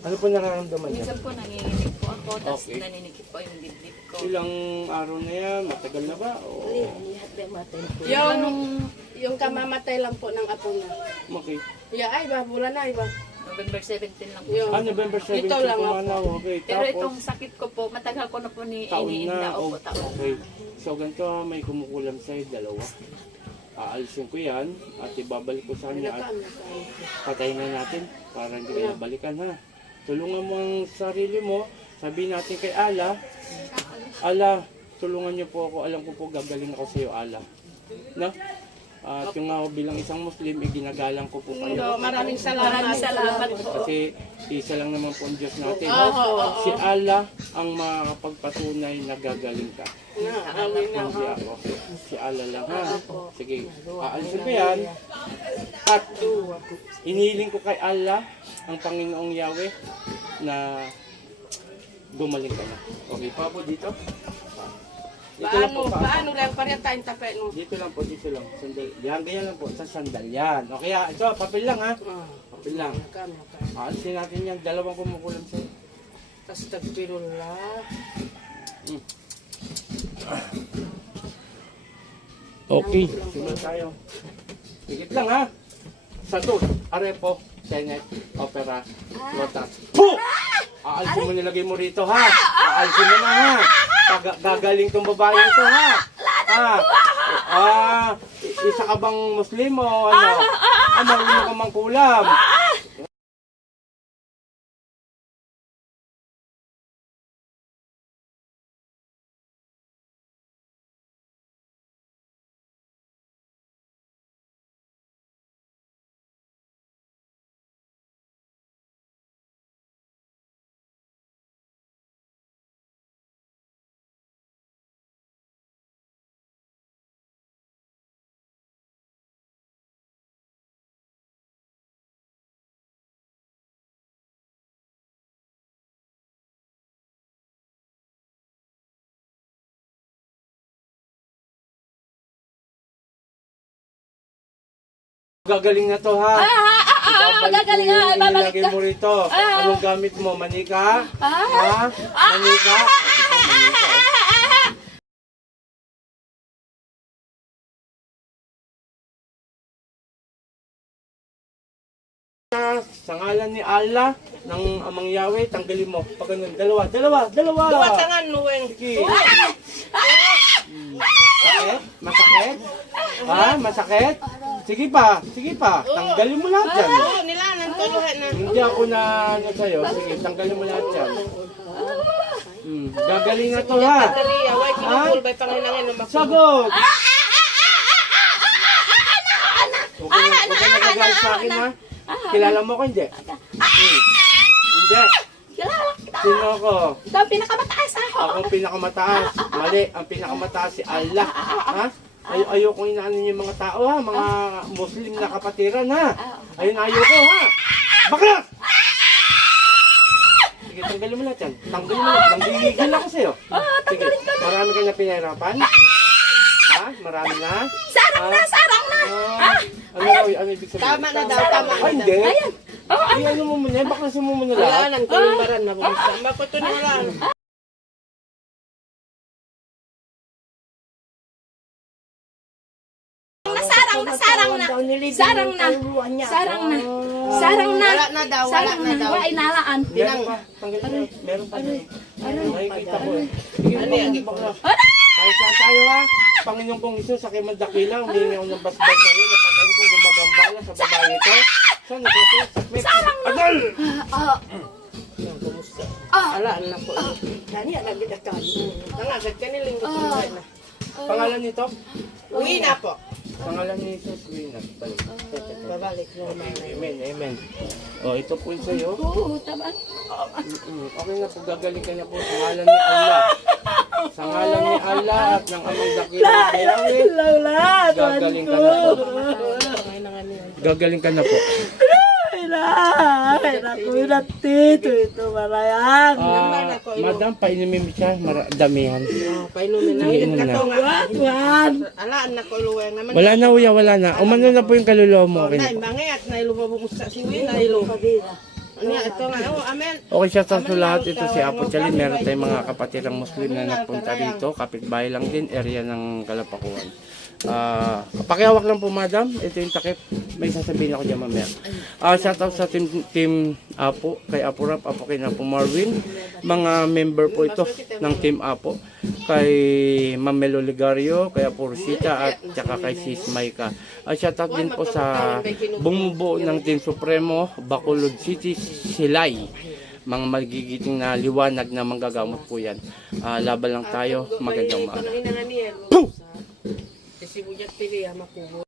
Ano po nararamdaman niya? Minsan po nanginginig po ako, tapos Okay. naninikip po yung dibdib ko. Ilang araw na yan? Matagal na ba? O, Yung, yung kamamatay lang po ng apo niya. okay. Yeah, ay ba, bulan na, iba. November 17 lang po. Yung, Ah, November 17 Ito lang ako. pumanaw. Okay, Pero tapos itong sakit ko po, matagal ko na po ni taon na. iniinda Oh, po taon. okay. So, ganito may kumukulam sa'yo, dalawa. Aalisin ko yan at ibabalik ko sa kanya at patayin na natin para hindi ka nabalikan ha. Tulungan mo ang sarili mo. Sabihin natin kay Ala, Ala, tulungan niyo po ako. Alam ko po gagaling ako sa iyo, Ala. No? At yung ako bilang isang Muslim, eh, ginagalang ko po kayo. Maraming salamat. Maraming salamat po. Kasi isa lang naman po ang Diyos natin. Oo, oo, oo. Si Allah ang makakapagpatunay na gagaling ka. Na, amin na. Hindi ako. Si Allah lang ha. Sige, aalisin ko yan. At inihiling ko kay Allah, ang Panginoong Yahweh, na gumaling ka na. Okay pa po dito? Dito lang po Paano, pa. paano lang pareha tayong tapay mo? Dito lang po, dito lang. Sandal. Yan, ganyan lang po. Sa sandal yan. O kaya, ito, papel lang ha. Ah, Papel lang. kano ka. Aalisin natin yan. Dalawang kumukulam sa'yo. Tapos tagpirula. Okay. Simulan tayo. Higit lang ha. Satud, arepo, tenet, opera, lotas. Po! Aalsin mo nilagay mo rito ha. Aalsin mo na ha. Pag gagaling tong babae ito ha. Ah, ah, isa ka bang Muslim o ano? Ano, hindi mo ka mang kulam? Gagaling na to ha. Ibabalik gagaling mo ha, yung ibabalik inilagay ka. mo rito. Anong gamit mo? Manika? Ha? Manika? Oh. Sa ngalan ni Allah, ng Amang Yahweh, tanggalin mo. Pag ganun, dalawa, dalawa, dalawa. Duwa tangan, nuweng. Sige. Hmm. Masakit? Masakit? Ha? Masakit? Sige pa, sige pa. Tanggalin mo lahat yan. Oo, nilanan ko luhat na. Hindi ako na ano sa'yo. Sige, tanggalin mo lahat yan. Hmm. Gagaling na to ha. Kaliya, way kinukul, bay panginangin na makuha. Sagot! Huwag ka na- nagagalit sa akin ha. Kilala mo ko hindi? Hmm. Hindi. Kilala kita. Sino ako? Ito ang pinakamataas ako. Ako ang pinakamataas. Mali, ang pinakamataas si Allah. Ha? Ay ayoko inaano yung mga tao ha, mga Muslim na kapatiran ha. Ayun ayoko ha. Baklas! Sige, tanggalin mo lahat yan. Tanggalin mo lahat. Nanggigigil ako sa'yo. Sige, marami ka na pinahirapan? Ha? Marami na? Sarang na, sarang na! ano, ano ibig sabihin? Tama na daw, tama Ay, na daw. hindi. Ay, ano mo muna, baklasin mo muna lahat. Nilanan ko yung baran na bumusta. Makuto na Sarang na, sarang na. Sarang na. Sarang na. Sarang na. Wala na daw, wala Sarang na na. daw. Wala inalaan. Meron pa. Tanggalin. Meron pa. Nakikita ko eh. Ano yan? baklas. Kahit saan tayo ha. Panginoon kong Isus, sa kay Mandakilang, humingi ako ng basbas sa iyo, napakain kong gumagambala sa babae ito. Saan ito ito? Sakmit. Agal! Ala, na po. Kani, lagi na kani. Nangasad ka nilang gusto na. Pangalan nito? Uwi na po. Pangalan ni Jesus, Wina. Balik. Babalik na Amen, amen. O, ito po yung sa'yo. Oo, tama. Mm, Okay na po, gagaling ka na po sa ngalan ni Allah. Sa ngalan ni Allah at ng amang dakilang Yahweh, gagaling ka na po. Gagaling ka na po. Ay, naku, natito ito marayan. Ah, madam, painumin mo siya, mara- damihan. Oh, painumin na. Ilan ka na. to nga. Ala, anak ko luweng naman. Wala na, uya, wala na. Umano na po yung kaluluwa mo. Okay na Nay, po. mangay at nailubabo mo sa siwi. Niya, nga. Oh, amen. Okay siya sa lahat. Ito si Apo Chalin. Meron tayong mga kapatirang Muslim na nagpunta rito. Kapitbahay lang din. Area ng Kalapakuan. Ah, pakihawak lang po madam. Ito yung takip. May sasabihin ako dyan mamaya. Ah, shout out sa team, team Apo. Kay Apo Rap, Apo kay Apo Marvin. Mga member po ito ng team Apo. Kay Ma'am Melo Ligario, kay Apo Rosita at saka kay Sis Maika. Ah, shout out din po sa bumubuo ng Team Supremo, Bacolod City, Silay mga magigiting na liwanag na manggagamot po yan. Ah, laban lang tayo, magandang hinangan niya. Kasi bujat pili, makubo.